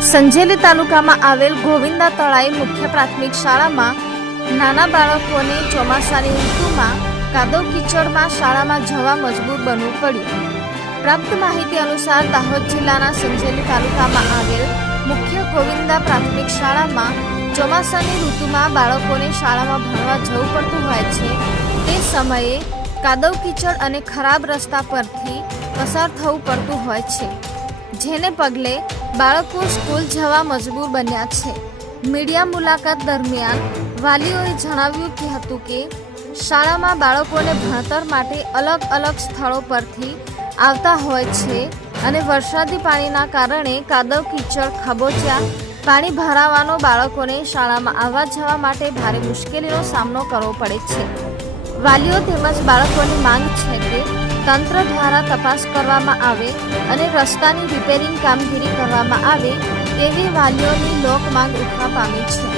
સંજેલી તાલુકામાં આવેલ ગોવિંદા તળાઈ મુખ્ય પ્રાથમિક શાળામાં નાના બાળકોને ચોમાસાની ઋતુમાં કાદવ કીચડમાં શાળામાં જવા મજબૂર બનવું પડ્યું। પ્રાપ્ત માહિતી અનુસાર દાહોદ જિલ્લાના સંજેલી તાલુકામાં આવેલ મુખ્ય ગોવિંદા પ્રાથમિક શાળામાં ચોમાસાની ઋતુમાં બાળકોને શાળામાં ભણવા જવું પડતું હોય છે। તે સમયે કાદવ કીચડ અને ખરાબ રસ્તા પરથી પસાર થવું પડતું હોય છે, જેને પગલે બાળકો સ્કૂલ જવા મજબૂર બન્યા છે। મીડિયા મુલાકાત દરમિયાન વાલીઓએ જણાવ્યું હતું કે શાળામાં બાળકોને ભણતર માટે અલગ અલગ સ્થળો પરથી આવતા હોય છે અને વરસાદી પાણીના કારણે કાદવ કીચડ ખાબોચિયા પાણી ભરાવાનો બાળકોને શાળામાં આવવા જવા માટે ભારે મુશ્કેલીનો સામનો કરવો પડે છે। વાલીઓ તેમજ બાળકોની માંગ છે કે તંત્ર દ્વારા તપાસ કરવામાં આવે અને રસ્તાની રિપેરિંગ કામગીરી કરવામાં આવે તેવી વાલીઓની લોક માંગ ઉઠવા પામી છે।